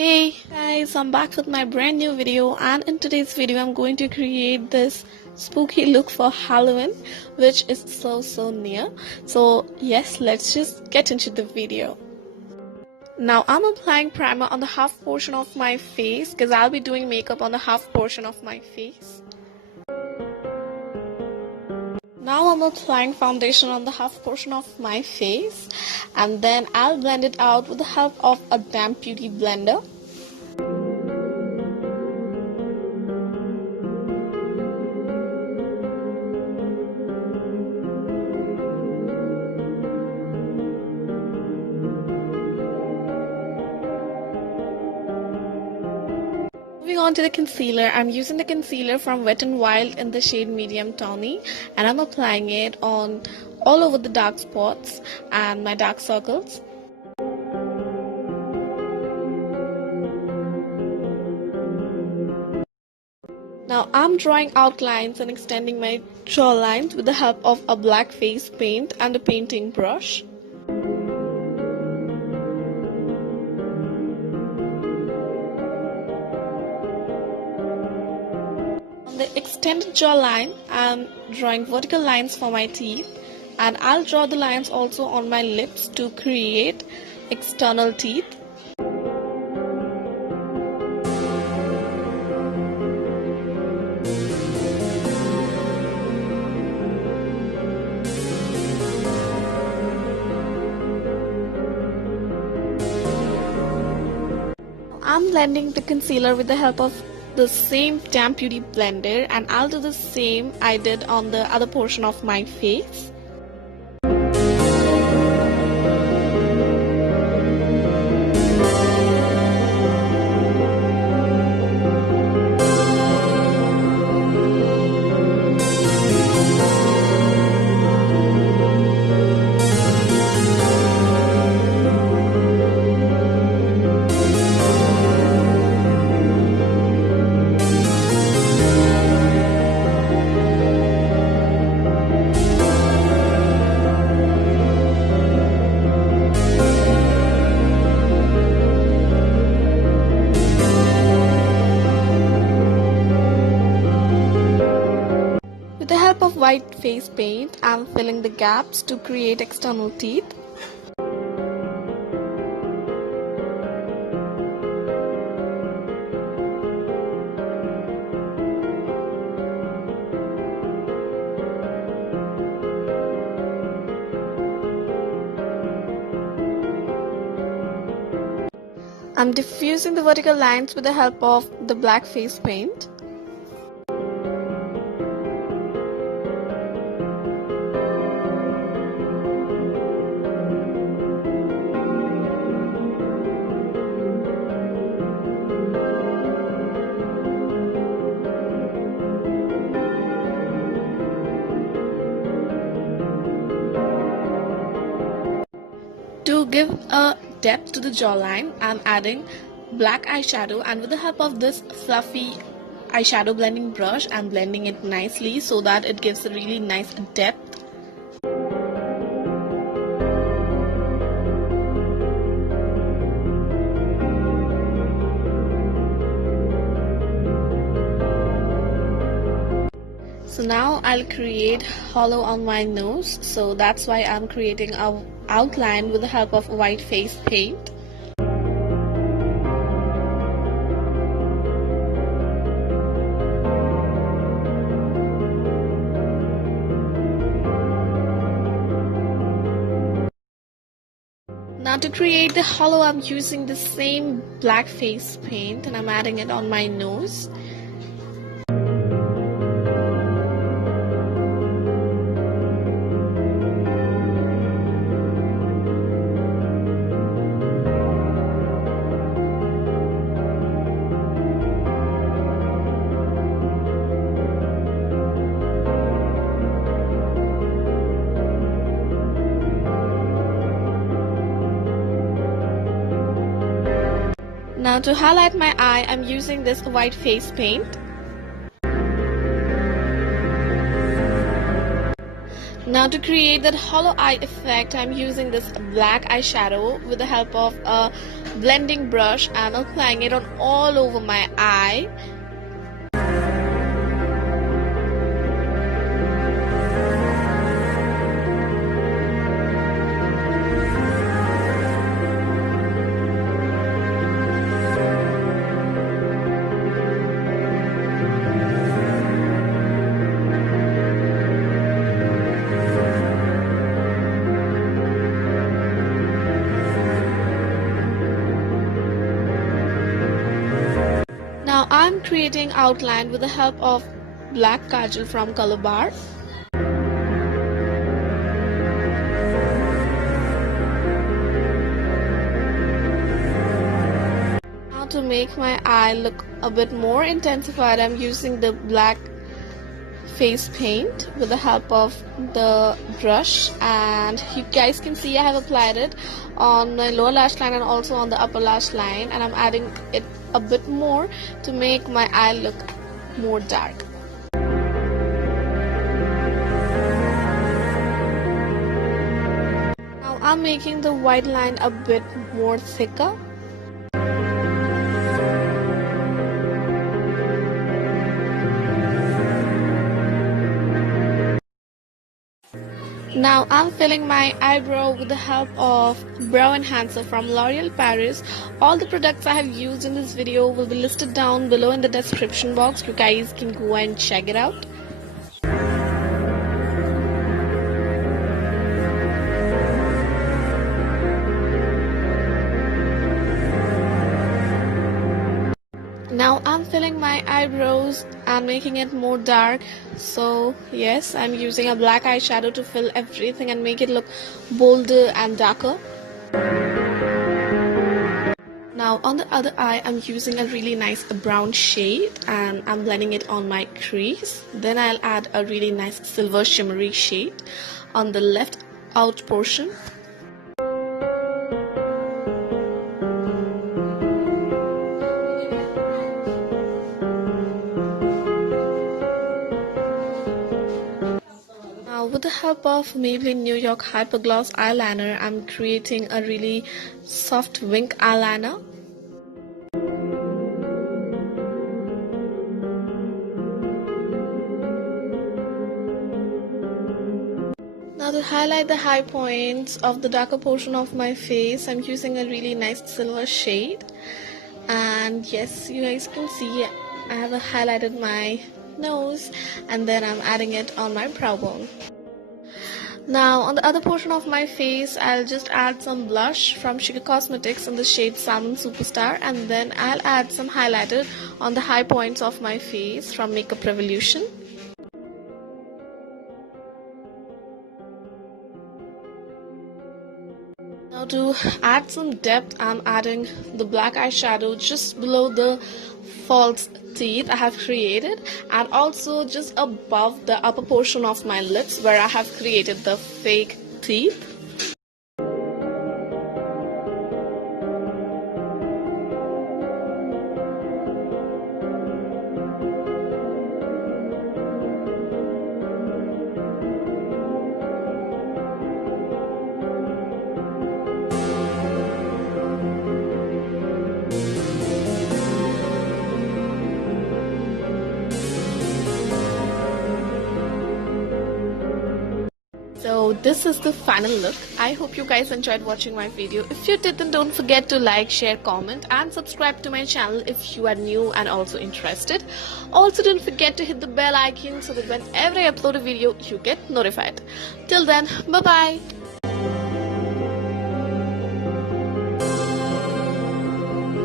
Hey guys, I'm back with my brand new video, and in today's video I'm going to create this spooky look for Halloween, which is so near. So yes, let's just get into the video. Now I'm applying primer on the half portion of my face because I'll be doing makeup on the half portion of my face. Now I'm applying foundation on the half portion of my face, and then I'll blend it out with the help of a damp beauty blender. Moving on to the concealer, I'm using the concealer from Wet n Wild in the shade medium Tawny, and I'm applying it on all over the dark spots and my dark circles. Now I'm drawing outlines and extending my jawlines with the help of a black face paint and a painting brush. The extended jawline, I'm drawing vertical lines for my teeth, and I'll draw the lines also on my lips to create external teeth. I'm blending the concealer with the help of the same damp beauty blender, and I'll do the same I did on the other portion of my face. With the help of white face paint, I'm filling the gaps to create external teeth. I'm diffusing the vertical lines with the help of the black face paint. To give a depth to the jawline, I'm adding black eyeshadow, and with the help of this fluffy eyeshadow blending brush, I'm blending it nicely so that it gives a really nice depth. So now I'll create hollow on my nose, so that's why I'm creating a outline with the help of white face paint. Now to create the hollow, I'm using the same black face paint and I'm adding it on my nose. Now to highlight my eye, I'm using this white face paint. Now to create that hollow eye effect, I'm using this black eyeshadow with the help of a blending brush and applying it on all over my eye. Now I'm creating outline with the help of black kajal from Color Bar. Now to make my eye look a bit more intensified, I'm using the black face paint with the help of the brush, and you guys can see I have applied it on my lower lash line and also on the upper lash line, and I'm adding it a bit more to make my eye look more dark. Now I'm making the white line a bit more thicker. Now I'm filling my eyebrow with the help of brow enhancer from L'Oreal Paris. All the products I have used in this video will be listed down below in the description box. You guys can go and check it out. Now I'm filling my eyebrows and making it more dark. So yes, I'm using a black eyeshadow to fill everything and make it look bolder and darker. Now on the other eye, I'm using a really nice brown shade and I'm blending it on my crease. Then I'll add a really nice silver shimmery shade on the left out portion. With the help of Maybelline New York Hyper Gloss eyeliner, I'm creating a really soft wink eyeliner. Now to highlight the high points of the darker portion of my face, I'm using a really nice silver shade. And yes, you guys can see I have highlighted my nose and then I'm adding it on my brow bone. Now on the other portion of my face, I'll just add some blush from Sugar Cosmetics in the shade Salmon Superstar, and then I'll add some highlighter on the high points of my face from Makeup Revolution. Now to add some depth, I'm adding the black eyeshadow just below the false teeth I have created, and also just above the upper portion of my lips where I have created the fake teeth. So this is the final look. I hope you guys enjoyed watching my video. If you did, then don't forget to like, share, comment and subscribe to my channel if you are new and also interested. Also don't forget to hit the bell icon so that whenever I upload a video, you get notified. Till then, bye bye.